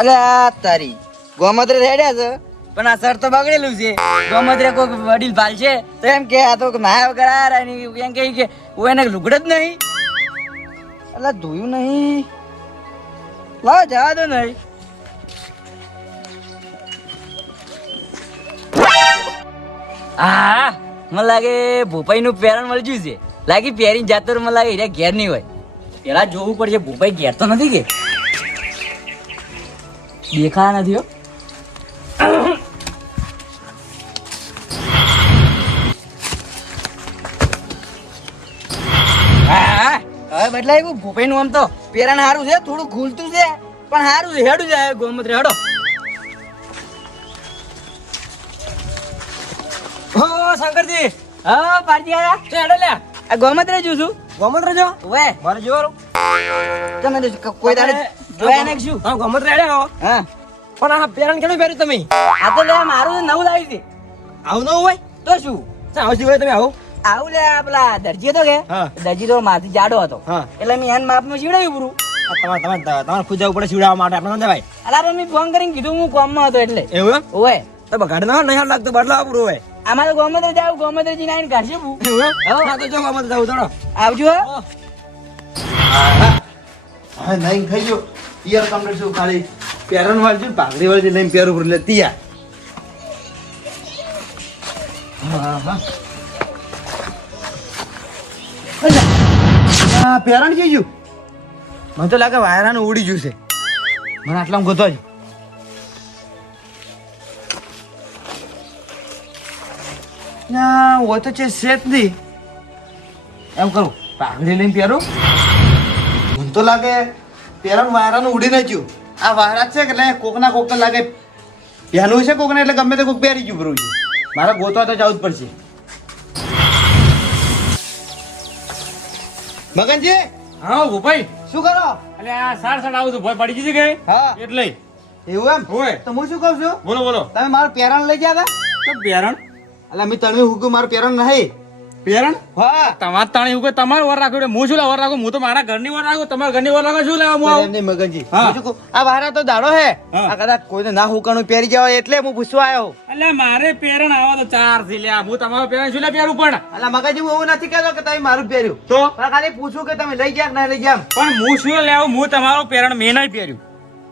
અરે આ તારી ગોમત્રે રેડ્યા છે પણ આ સર તો બગડેલું છે. ગોમત્રે કોઈ વડીલ ભાલ છે તો એમ કે આ તો નાયા વગર આ એમ કે હું એને લુગડ જ નહીં એટલે ધોયું નહીં લાવ જવા દો નહીં. હા મને લાગે ભોપાઈ નું પેરણ મળ્યું છે. લાગી પહેરીને જાતો મને લાગે એને ઘેર નહીં હોય. પેલા જોવું પડશે ભોપાઈ ઘેર તો નથી કે દેખાયા નથી હો. હવે બદલાય ભૂપાઈ નું આમ તો પેરણ સારું છે, થોડું ખુલતું છે પણ સારું છે. હેડું જાય ગોમત્રે હેડો. ઓ શંકરજી, હા પાર્ટી આયા તે હેડો લે. આ ગોમત્રે જોઉં છું. ગોમત્ર જો વે મારે જોવાનું તમે કોઈ દાડે જોયા ને શું? હા ગોમત્ર હેડે હો. હા પણ આ પેરણ કેનું પહેર્યું તમે? આ તો લે મારું નવું લાવી હતી. આવું ન હોય તો શું આવતી હોય તમે આવો. આવું લે પેલા દરજી હતો કે હા. દરજી તો મારથી જાડો હતો હા. એટલે મેં એન માપનું સીવડાવ્યું પૂરું. તમારે ખુદ જવું પડે સીવડાવવા માટે આપણે ન દેવાય. અલા પણ મેં ફોન કરીને કીધું હું કોમમાં હતો એટલે. એવું એમ? ઓય તો બગાડ ના નહીં લાગતું બદલાવા પૂરું હોય. આમાં તો ગોમત્રે જાવ ગોમત્રે જઈને આવીને કાઢશે હું. એવું એમ? હા તો જો ગોમત્ર જાવ થોડો. આવજો હો. હા નહીં થઈ ગયો પિયર કમ્પ્લીટ શું ખાલી પેરણ વાળજો ને પાઘડી વાળજી લઈને પેર ઉપર એટલે તૈયાર. પેરણ જઈ ગયું મને તો લાગે વાયરાનું ઉડી ગયું છે. મને આટલામાં ગોતો જ ના હોય તો છે સેટ નહીં એમ કરું પાઘડી લઈને પહેરું. મને તો લાગે પેરણ વાયરાનું ઉડી ન ગયું. આ વાયરા છે કે એટલે કોકના કોકને લાગે પહેરવું છે કોકને એટલે ગમે તે કોક પહેરી ગયું બરું છે. મારે ગોતવા તો જવું જ પડશે. મગનજી હા ભૂપાઈ, શું કરો? એટલે આ સાડ આવું છું ભય પડી ગઈ છે કે હા એટલે એવું એમ હોય. તો હું શું કહું છું બોલો બોલો. તમે મારું પેરણ લઈ ગયા હતા તો પેરણ એટલે મેં તણવી હુકું મારું પેરણ નહીં. પેરણ હા તમારે તાણી એવું કે તમારે વર રાખ્યું એટલે હું શું વર રાખું? હું તો મારા ઘરની વર રાખું, તમારા ઘરની વર રાખો શું લેવા હું આવું? એમ નહીં મગનજી હા. હું શું કહું, આ વાયરા તો દાડો હે હા. આ કદાચ કોઈને ના હુકાનું પહેરી જવાય એટલે હું પૂછવા આવ્યો. એટલે મારે પેરણ આવો તો 4 થી લ્યા. હું તમારો પેરણ શું લે પહેરું પણ? એટલે મગનજી હું એવું નથી કહેતો કે તમે મારું પહેર્યું તો પણ ખાલી પૂછું કે તમે લઈ ગયા કે ના લઈ ગયા એમ. પણ હું શું લેવું? હું તમારો પેરણ મેં નહીં પહેર્યું,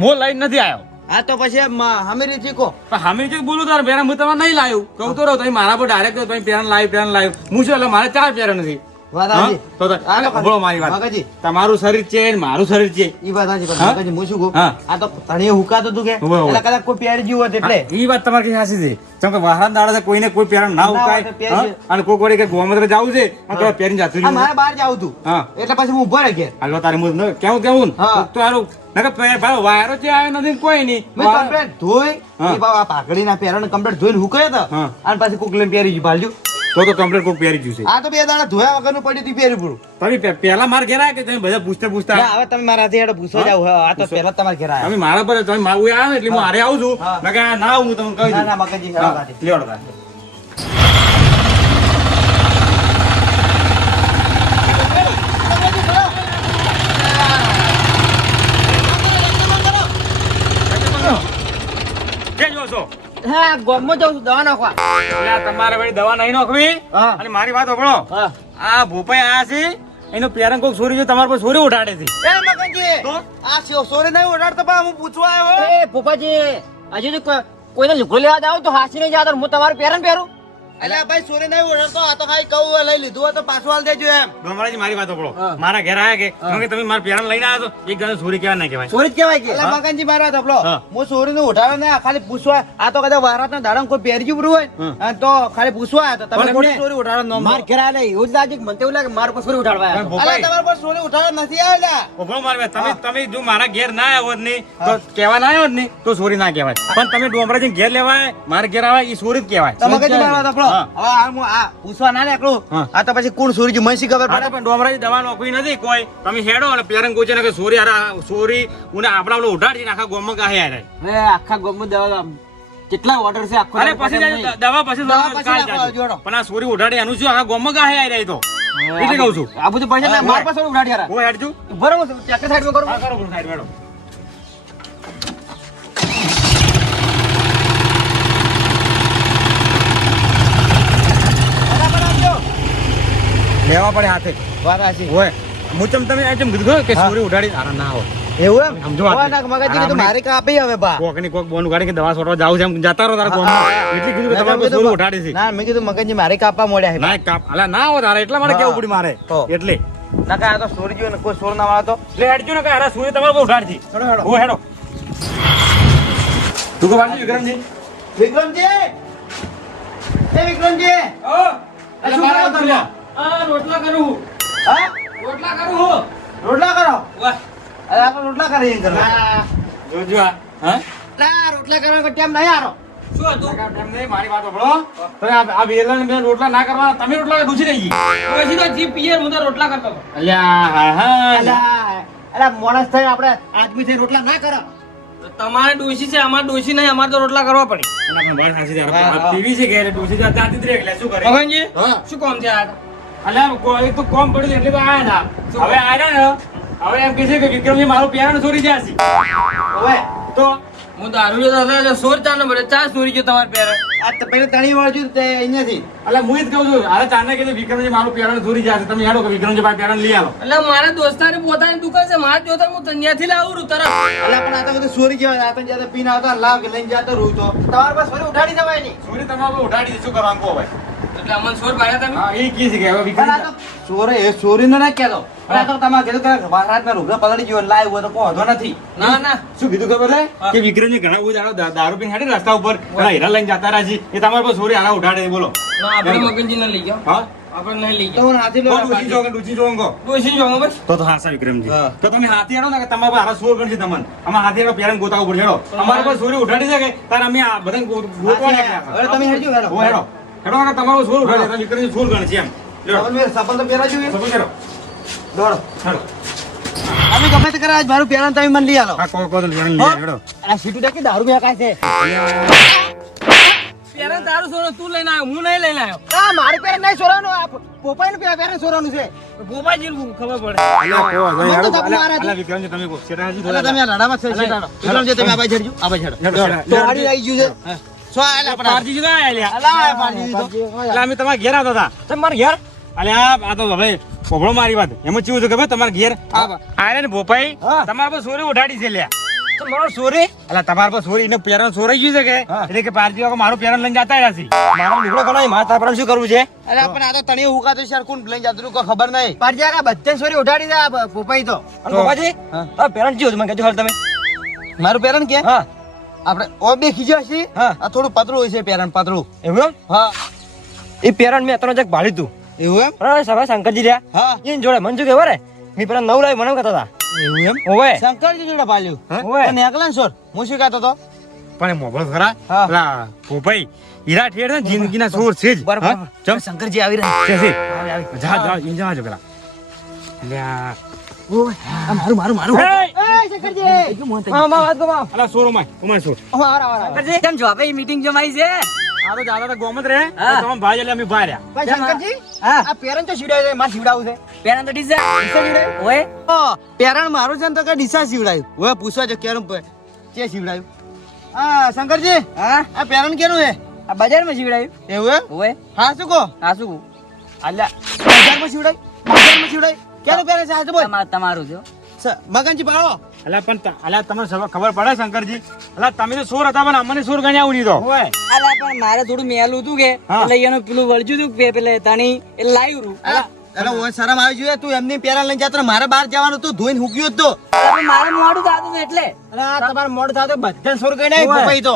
હું લઈને નથી આવ્યો. હા તો પછી હમીરી શીખો. પણ હમી જે બોલું તારે પેરણ હું તમારે નહીં લાવ્યું કહું તો રહો. તમે મારા પર ડાયરેક્ટ તમે પેરણ લાવ્યું હું શું એટલે મારે 4 પેરણ નથી. વાત હા? હાચી. તો સાંભળો મારી વાત. મગનજી તમારું શરીર છે ને મારું શરીર છે. ઈ વાત હાચી પણ હા? મગનજી હું શું કહું હા. આ તો તણીએ હુકાતું હતું કે ઉભો, ઉભો. એટલે કદાચ કોઈ પહેરી ગયું હોત એટલે એ વાત તમારી સાચી છે. કેમ કે વાહન દાડા છે કોઈને કોઈ પેરણ ના ના હોય ઉકાય. તો પહેરજે. હા? અને કોઈ વળી કે ગોમત્ર જવું છે તો પહેરીને જતું આ રહ્યું. મારે બહાર જાવું હતું હા એટલે પછી હું ઉભો રહી ગયા. હાલો તારે હું કેવું ને હા. તો હારું નકર ભાઈ વાયરો છે આવ્યો નથી ને કોઈ નહીં. મેં કમ્પ્લેટ ધોઈ હા. એ બાબા પાઘડીના પહેરણ કમ્પ્લેટ ધોઈને હુકાયો હતો હા. અને પછી કોક લઈને પહેરી ગયું ભાલજો. તો કમ્પ્લીટ કોઈ પહેરી ગયું છે. આ તો બે દાડા ધોયા વગરનું પડ્યું હતું પહેરી પૂરું. તમે પહેલા માર ઘેર આવ્યા કે તમે બધા પૂછતા ના, હવે તમે મારા હાથે હેડો પૂછવા જાવ આ તો પહેલા તમારા ઘેર આયા. તમે મારા પર તમે મારું આવ્યા એટલે હું હારે આવું છું. હા. નકર આ ના આવું હું તમને કહી ના દઉં. ના મગનજી હેડો ગાડી. લ્યો તારે. ક્યાં જો છો? હા ગોમમાં જાઉં છું દવા નાખવા. એટલે આ તમારે વળી દવા નહીં નાખવી. હા. અને મારી વાત સાંભળો. હા. આ ભૂપાઈ આયા છે એનું પેરણ કોક સોરી જો તમારા પર સોરી ઉઠાડે છે. એ મગનજી તો? આ સોરી નહીં ઓડાડતો પણ હું પૂછવા આવ્યો. એ ભૂપાજી હજુ તો કોઈને લુગડો લેવા જાવ તો હાસી નહીં જાતો હું તમારું પેરણ પહેરું. એટલે ભાઈ સોરી નહીં ઓડાડતો આ તો ખાલી કહું લઈ લીધું હોય તો પાછું હાલ દેજો એમ. ડોમરાજી મારી વાત સાંભળો. હા. મારા ઘેર આયા કે કારણ કે તમે મારા પેરણ લઈને આવ્યા તો એક ગણે સોરી કહેવાય ના કહેવાય. ચોરી જ કહેવાય કે. એટલે મગનજી મારી વાત સાંભળો. હા. હું સોરી નું ઉઠાવ્યો ને ખાલી પૂછવા આ તો કદાચ વારાતના દાડા કોઈ પહેરી ગયું હોય હા. અને તો ખાલી પૂછવા આવ્યા હતા. તમે પણ ખોટી એમને સોરી ઉઠાડો ન માર ઘેર આલે એવું જ લાગે કે મને તો એવું લાગે કે મારા પર ચોરી ઉઠાડવા આવ્યા પણ છો. અલા તમારા પર સોરી ઉઠાડવા નથી આવેલા. ઉભો મારી વાત. તમે જો મારા ઘેર ના આવ્યો હોત નહીં તો કહેવા ના આવ્યો હોત નહીં તો સોરી ના કહેવાય. પણ તમે ડોમરાજી ઘેર લેવાય મારા ઘેર આવે એ સોરી જ કહેવાય. તો મગનજી મારી વાત સાંભળો. હા. હવે આ હું આ પૂછવા ના નીકળું હા. આ તો પછી કોણ સોરી ગયું મને શી ખબર હા, પડે. તો પણ ડોમરાજી દવા નોખવી નથી કોઈ. તમે હેડો અને પેરણ કોઈ છે ને કે સોરી સોરી ઉને આપણા ઓલો ઉઢાડી નાખા ગોમમાં ગાહે આરે. હવે આખા ગોમમાં દવા કેટલા ઓર્ડર છે આખો અરે પછી દવા પછી દવા પછી કાલ નાખવા જાજો. જોડો. પણ આ સોરી ઉઢાડી એનું શું આખા ગોમમાં ગાહે આરે તો એટલે કહું છું. આ બધું પૈસા હા, મારા પાસે ઉઠાડી યાર. હું હેડજો. બરોબર ટ્રેક્ટર સાઈડમાં કરો. હા કરો સાઈડ મેડો. લેવા પડે હાથે વાત સાચી. હોય હું તમે એમ કીધું કે હા. સોરી ઉડાડી આરા ના હોય એવું એમ સમજો વાત. હોય ના મગાજી તો મારે કાપી હવે બા કોક ની કોક બોન ઉગાડી કે દવા છોડવા જાવ છે એમ જતા રહો તારા ગોમમાં એટલે કીધું કે ના, તમારે મેં કીધું સોરી ઉઠાડી છે ના મેં કીધું મગનજી મારે કાપવા મળ્યા છે ના કાપ અલા ના હો તારે એટલા માટે હા. કેવું પડી મારે તો. એટલે ના કાંઈ આ તો સોરી જોયો ને કોઈ સોર ના વાળો તો એટલે હેડજો ને કે અરે સોરી તમારે બહુ ઉઠાડતી હેડો, હેડો. હો હેડો તું કો વાંચી વિક્રમજી વિક્રમજી એ વિક્રમજી અલા શું મારા કરો તમે? લ્યા. આ રોટલા કરું હા રોટલા કરું હું રોટલા કરો વાહ અરે આપણે રોટલા કરીએ એમ કરો જોજો આ હા ના રોટલા કરવા ટાઈમ નહીં આરો શું હતું એમ નહીં મારી વાત સાંભળો તમે આ વેલણ બે રોટલા ના કરવા તમે રોટલા ડૂસી રહી ગઈ પછી તો જીપ પિયર હું તો રોટલા કરતો હતો. અલ્યા હા હા અલા અલા મોણસ થઈ આપણે આદમી થઈ રોટલા ના કરો તો તમારે ડોશી છે અમારે ડોશી નહીં અમારે તો રોટલા કરવા પડે એના પણ વાત સાચી છે. હા, આ હા. ટીવી છે ઘેરે ડૂસી તો ચાલતી જ રહે એટલે શું કરે ભગવાનજી હા. શું કામ છે આ અલ્યા એક તો કોમ પડ્યું એટલે તો આયા ના હવે આયા ને હવે એમ કહે છે કે વિક્રમજી મારું પ્યારણ ચોરી જાય છે હવે તો હું દારૂ લેતો હતો એટલે સોર ચા નંબર ચા ચોરી ગયો તમારે પહેરે આ તો પેલી તણી વાળજુ તે અહીંયાથી અલ્યા હું જ કહું છું અરે ચાને કીધું વિક્રમજી મારું પ્યારણ ચોરી જાય છે તમે હેડો કે વિક્રમજી પાસે પ્યારણ લઈ આવો એટલે મારા દોસ્તાની પોતાની દુકાન છે મારા જોતા હું ત્યાંથી લાવું છું તરત અલા પણ આ તો બધું સોરી કહેવાય આ તો જ્યાં પીને આવતા લાવ કે લઈને જતો રહું તો તમારે બસ ફરી ઉઠાડી જવાય નહીં ચોરી તમારે ઉઠાડી દે, શું કરવાનું કહો ભાઈ એટલે અમને સોર પાડ્યા તમે હા એ કી છે કે હવે પણ આ તો વિક્રમજી ચોરે એ ચોરીનો ના કહેતો પણ આ તો તમારે કીધું કે મહારાજના રૂગા પલળી ગયો લાવ્યો હોય તો કોઈ વાંધો નથી ના ના શું કીધું ખબર છે હા. કે વિક્રમજી ઘણા બધા દારૂ પીને હેડે રસ્તા ઉપર પેલા હીરા લઈને જતા રહ્યા છે એ તમારે પર ચોરી હારા ઉઠાડે બોલો ના આપણે મગનજી ને લઈ ગયો હા આપણે નહીં લઈ તો ગયો હું હાથી લો ડૂચી જોગો ડોશી જો બસ તો હાસા વિક્રમજી હા. તો તમે હાથી હેડો ને કે તમારે પાસે હારા સોર ગણશે તમને અમારે હાથી હેડો પેરણ ગોતા ઉપર હેડો અમારે પર ચોરી ઉઠાડી છે કે તાર અમે આ બધા ગોતવા નીકળ્યા હવે તમે હેડજો હેડો. હો, હેડો હેડો કે તમારો સોર ઉઠાડે તમે વિક્રમજી સોર ગણશે એમ લ્યો હવે મેં સફળ તો પહેરા જોઈએ સબૂત હેડો દોડો હેડો અમે ગમે તે કરે આજ મારું પહેરણ તમે મને લઈ આલો આ કો પેરણ લઈ હેડો આ સીટું દેખી દારૂ મેકાય છે પહેરે તારું સોનું તું લઈને આવ્યો હું નહીં લઈને આવ્યો આ મારું પહેરણ નહીં સોરાનું આ પોપાઈનું પહેરણ સોરાનું છે ગોપાજી ખબર પડે અલ્યા કો મને તો હેડો તમે મારા અલ્યા વિક્રમજી તમે કો શેઠાજી અલા તમે આ રાડામાં છે શેઠાનો. વિક્રમજી તમે આ બાજુ હેડજો આ બાજુ હેડો તો હાડી આવી ગયું છે સો આલા પણ પારજી જુદા આયા અલા આ પાડી દીધો એટલે અમે તમારા ઘેર આવતા હતા તમારા ઘેર અલે આ તો હવે પોપડો મારી વાત એમાં ચેવું છે કે ભાઈ તમારા ઘેર આયા ને ભોપાઈ હા. તમારા પર સોરી ઉઠાડી છે લ્યા તમારો સોરી અલા તમારા પર સોરી એને પેરણ સોરાઈ ગયું છે કે હા. એટલે કે પારજી વાળો મારું પેરણ લઈને જતા રહ્યા છે મારો લુગડો કોનો મારા તાપરામ શું કરવું છે અરે પણ આ તો તણી હુકાતો છે યાર કોણ લઈને જાતું કોઈ ખબર નહીં પાડી આ બધે સોરી ઉઠાડી દે આ પોપાઈ તો અને ગોપાજી? આ પેરણ જીવ મને કહેજો હાલ તમે મારું પેરણ કે હા આપણે ઓ બે ખીજા છે હા. આ થોડું પતળું હોય છે પેરણ પતળું એવું એમ હા એ પેરણ મેં ત્રણ જગ ભાળી તું એવું એમ બરાબર સભા શંકરજી રહ્યા હા એને જોડે મંજુ કે વરે મેં પેલા નવ લાવી મને કહેતા હતા એવું એમ ઓવે શંકરજી જોડે પાલ્યું ઓવે. અને એકલા ને સોર હું શું કહેતો તો પણ મોબાઈલ ખરા હા. પેલા ભોપાઈ હીરા ઠેર છે ને જિંદગીના સોર છે જ બરાબર. હા? ચમ શંકરજી આવી રહ્યા છે છે જા જા ઈ જાજો પેલા અલ્યા આ મારું મારું મારું હે! એ શંકરજી અલા સોરો માં ઉમર સોર કેમ છો આપણે મીટિંગ જમાઈ છે આ તો જાતા તા ગોમત રે હા. તો તમે ભાઈ એટલે અમે ભાઈ રહ્યા ભાઈ શંકરજી હા આ પેરણ તો સીવડાય છે મારે સીવડાવું છે પેરણ તો ડીઝલ ઓય પેરણ મારું છે ને તો કે ડીસા સીવડાયું હવે પૂછવા જો કેરું કે સીવડાયું હા શંકરજી હા આ પેરણ કેનું છે આ બજારમાં શીવડાયું એવું એમ ઓય હા શું કહો આ શું કહું? અલ્યા બજારમાં સીવડાય બજારમાં સીવડાય કેનું પેરણ છે આ તો બોલ તમારું છે હો. મગનજી પાડો અલા પણ અલા તમને ખબર પડે શંકરજી અલા તમે તો સોર હતા પણ અમને સોર ગણ્યા ઉની તો ઓય અલા પણ મારે થોડું મેલું હતું કે હા. એટલે એનું પેલું વળજ્યું હતું કે પેલે તણી એટલે લાવ્યું રૂ અલા ઓય શરમ આવી જોઈએ તું એમની પેરણ લઈને જાતો ને મારે બહાર જવાનું તું ધોઈને હુક્યું જ તો મારે મોડું થતું હતું એટલે અલા તમારે મોડ થાતો બધા સોર ગઈ નહીં ઓય. ભાઈ તો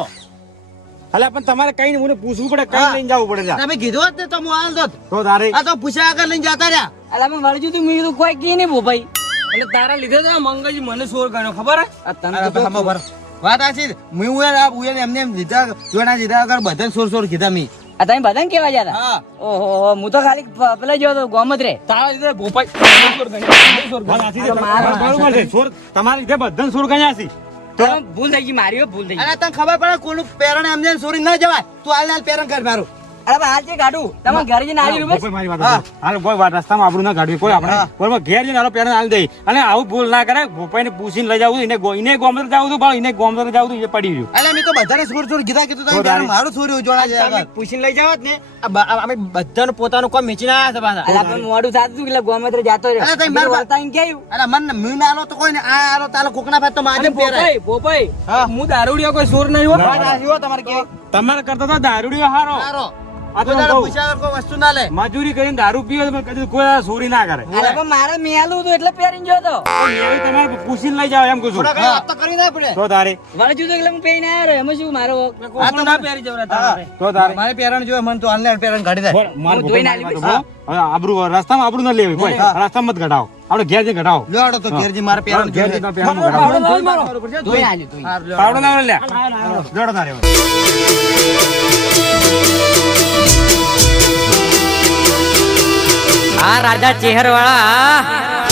અલા પણ તમારે કઈ મને પૂછવું પડે કઈ હા. લઈને જવું પડે છે તમે કીધું હોત ને તો હું હાલ દોત તો તારે આ તો પૂછ્યા આગળ લઈને જતા રહ્યા અલા પણ વળજ્યું હતું મેં કીધું કોઈ કી નહીં ભોપાઈ એટલે તારા લીધે તો આ મંગજી મને સોર ગણ્યો ખબર હે આ તને અરે તો ભાઈ, હમો ભરો. વાત આ છે હું એમને એમ લીધા જોના લીધા વગર બધાને સોર સોર કીધા મી આ તમે બધાને કેવા જતા હા ઓહો હું તો ખાલી પેલા જો તો ગોમત રે તારા લીધે ભોપાઈ મને સોર ગણ્યો મને સોર વાત ગણ્યો. સાચી છે. બરોબર છે સોર તમારી રીતે બધા સોર ગણ્યા છે તો ભૂલ થઈ ગઈ મારી હો, ભૂલ થઈ ગઈ અને તને ખબર પડે કોનું પેરણ એમને એમ સોરી ના જવાય તું હાલ હાલ પેરણ કર મારું અરે પણ હાલ છે કાઢું તમારે ઘરે જઈને આવી રૂપેશ કોઈ મારી વાત સાંભળો. હાલ કોઈ વાત રસ્તામાં આબરૂ ના કાઢવી કોઈ આપણે કોઈ ઘેર જઈને હાલો પેરણ હાલ દે અને આવું ભૂલ ના કરે ભોપાઈને પૂછીને લઈ જાવું એને ગોમદર જાવું હતું પણ એને ગોમદર જાવું હતું એ પડી ગયું એટલે અમે તો બધાને છોડ છોડ કીધા કીધું તમે ત્યારે મારું છોરી ઉજવણા છે આગળ. પૂછીને લઈ જાવ ને અમે બધાનું પોતાનું કોમ વેચીને આવ્યા છે પાછા. અલા પણ મોડું થતું હતું એટલે ગોમત્ર જાતો રહ્યો અલા તઈ માર વાત- વર્તાઈને કેવું અરે મન મીન આલો તો કોઈ ને આ આલો તાલો કોકના ભાત તો માજી પહેરાય. પોપાઈ હા. હું દારૂડિયો કોઈ ચોર નહીં હો વાત આ જીવો તમારે કે તમારે કરતા તો દારૂડિયો હારો સારો આ તો કોઈ દાડો કહું. પૂછ્યા વગર કોઈ વસ્તુ ના લે. મજૂરી કરીને દારૂ પીવે તો કદી કોઈ ચોરી ના કરે અરે પણ મારે મેલું હતું એટલે પહેરીને ગયો તો એવી તમારે પૂછીને લઈ જાવ એમ કહું છું થોડા કઈ વાત તો કરી ના પડે. તો તારે વળજુ તો એટલે હું પહેરીને આવ્યો રહ્યો. એમાં શું મારો આ તો ના પહેરી જવરા તમારે. તો તારે મારે પહેરણ જોઈએ મન તો ઓનલાઈન પહેરણ કાઢી દે. બોલ, માર હું ભોપાઈ ધોઈને મારી આલી વાત સાંભળો. હવે આબરૂ રસ્તામાં આબરૂ ન લેવી કોઈ રસ્તામાં જ ઘટાવો આપણે ઘેર જઈને ઘટાવો લ્યો આડો તો ઘેરજી મારે પહેરણ ઘેર જોઈએ. જઈને પહેરવાનું ઘટાવો. ધોઈને આલ્યું, ધોઈને. હાર લ્યો. પાવડો લાવો લે જોડો તારે હવે. આ રાજા ચેહર વાળા